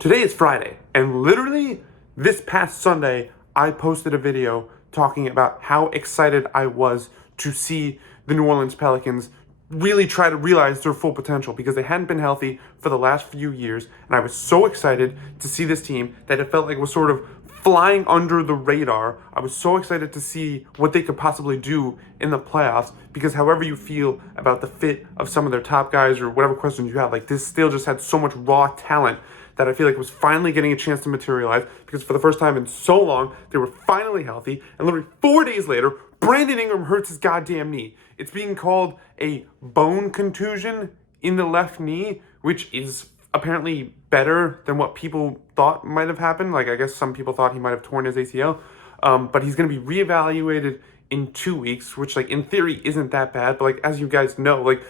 Today is Friday, and literally this past Sunday, I posted a video talking about how excited I was to see the New Orleans Pelicans really try to realize their full potential because they hadn't been healthy for the last few years, and I was so excited to see this team that it felt like it was sort of flying under the radar. I was so excited to see what they could possibly do in the playoffs because however you feel about the fit of some of their top guys or whatever questions you have, like this still just had so much raw talent that I feel like was finally getting a chance to materialize because for the first time in so long, they were finally healthy. And literally 4 days later, Brandon Ingram hurts his goddamn knee. It's being called a bone contusion in the left knee, which is apparently better than what people thought might have happened. Like, I guess some people thought he might have torn his ACL. But he's going to be reevaluated in 2 weeks, which, like, in theory isn't that bad. But, like, as you guys know, like,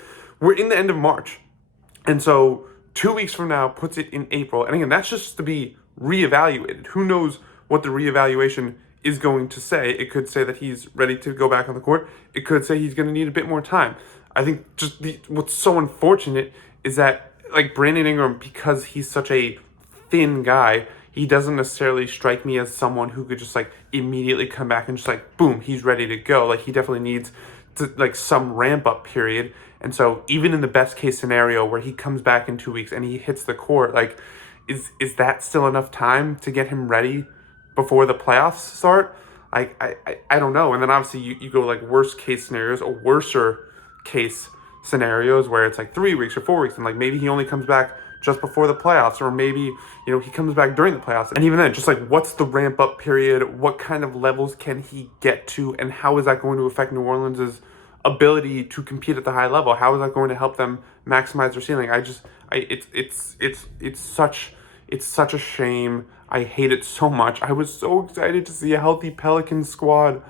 we're in the end of March. And so 2 weeks from now puts it in April. And again, that's just to be reevaluated. Who knows what the reevaluation is going to say? It could say that he's ready to go back on the court. It could say he's going to need a bit more time. I think just what's so unfortunate is that, like, Brandon Ingram, because he's such a thin guy, he doesn't necessarily strike me as someone who could just, like, immediately come back and just, like, boom, he's ready to go. Like, he definitely needs to, like, some ramp up period. And so even in the best case scenario where he comes back in 2 weeks and he hits the court, like, is that still enough time to get him ready before the playoffs start? I don't know. And then obviously you go like worst case scenarios or worser case scenarios where it's like 3 weeks or 4 weeks and like maybe he only comes back just before the playoffs, or maybe, he comes back during the playoffs. And even then, just like what's the ramp up period? What kind of levels can he get to? And how is that going to affect New Orleans's ability to compete at the high level? How is that going to help them maximize their ceiling? It's such a shame. I hate it so much. I was so excited to see a healthy Pelicans squad,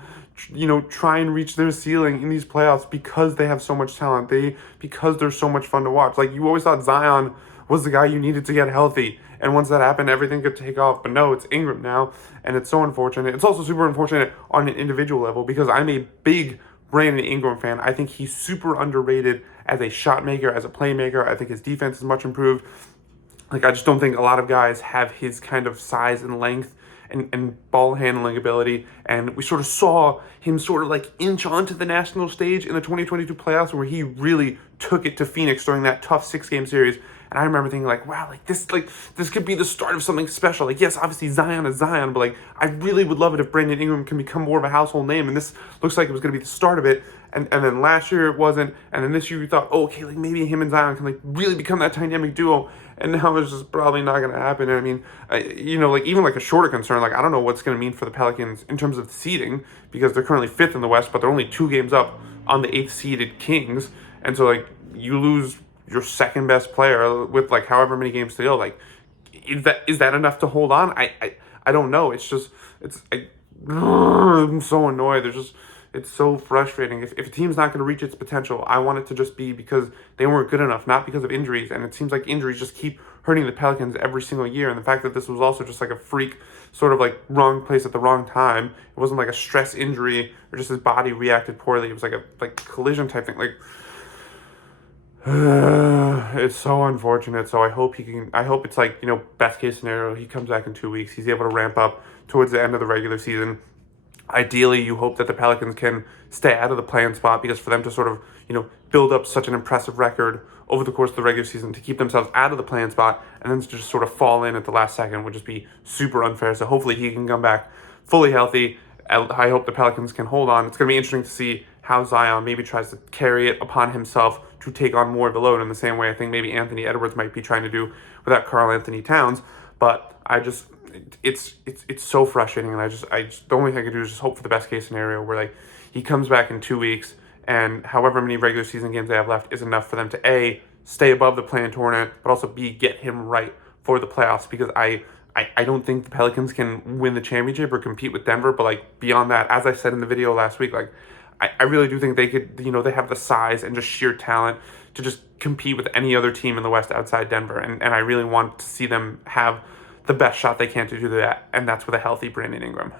try and reach their ceiling in these playoffs because they have so much talent. Because they're so much fun to watch. Like, you always thought Zion was the guy you needed to get healthy. And once that happened, everything could take off. But no, it's Ingram now. And it's so unfortunate. It's also super unfortunate on an individual level because I'm a big Brandon Ingram fan. I think he's super underrated as a shot maker, as a playmaker. I think his defense is much improved. Like, I just don't think a lot of guys have his kind of size and length and ball handling ability. And we sort of saw him sort of like inch onto the national stage in the 2022 playoffs where he really took it to Phoenix during that tough 6-game series. And I remember thinking like, wow, this could be the start of something special. Like, yes, obviously Zion is Zion, but like, I really would love it if Brandon Ingram can become more of a household name. And this looks like it was going to be the start of it. And then last year it wasn't. And then this year you thought, oh, okay, like maybe him and Zion can like really become that dynamic duo. And now it's just probably not going to happen. I mean, like even like a shorter concern, like I don't know what's going to mean for the Pelicans in terms of the seeding because they're currently 5th in the West, but they're only 2 games up on the 8th seeded Kings. And so like you lose your second best player with like however many games to go. Like, is that enough to hold on? I don't know. I'm so annoyed. It's so frustrating. If a team's not going to reach its potential, I want it to just be because they weren't good enough, not because of injuries. And it seems like injuries just keep hurting the Pelicans every single year. And the fact that this was also just like a freak sort of like wrong place at the wrong time. It wasn't like a stress injury or just his body reacted poorly. It was like a collision type thing. Like, it's so unfortunate. So I hope it's like, best case scenario, he comes back in 2 weeks. He's able to ramp up towards the end of the regular season. Ideally, you hope that the Pelicans can stay out of the play-in spot because for them to sort of, build up such an impressive record over the course of the regular season to keep themselves out of the play-in spot and then to just sort of fall in at the last second would just be super unfair. So hopefully he can come back fully healthy. I hope the Pelicans can hold on. It's going to be interesting to see how Zion maybe tries to carry it upon himself to take on more of the load in the same way I think maybe Anthony Edwards might be trying to do without Karl Anthony Towns. But it's so frustrating, and I just the only thing I can do is just hope for the best case scenario where like he comes back in 2 weeks and however many regular season games they have left is enough for them to A, stay above the play-in tournament, but also B, get him right for the playoffs because I don't think the Pelicans can win the championship or compete with Denver, but like beyond that, as I said in the video last week, like I really do think they could, they have the size and just sheer talent to just compete with any other team in the West outside Denver. And I really want to see them have the best shot they can to do that. And that's with a healthy Brandon Ingram.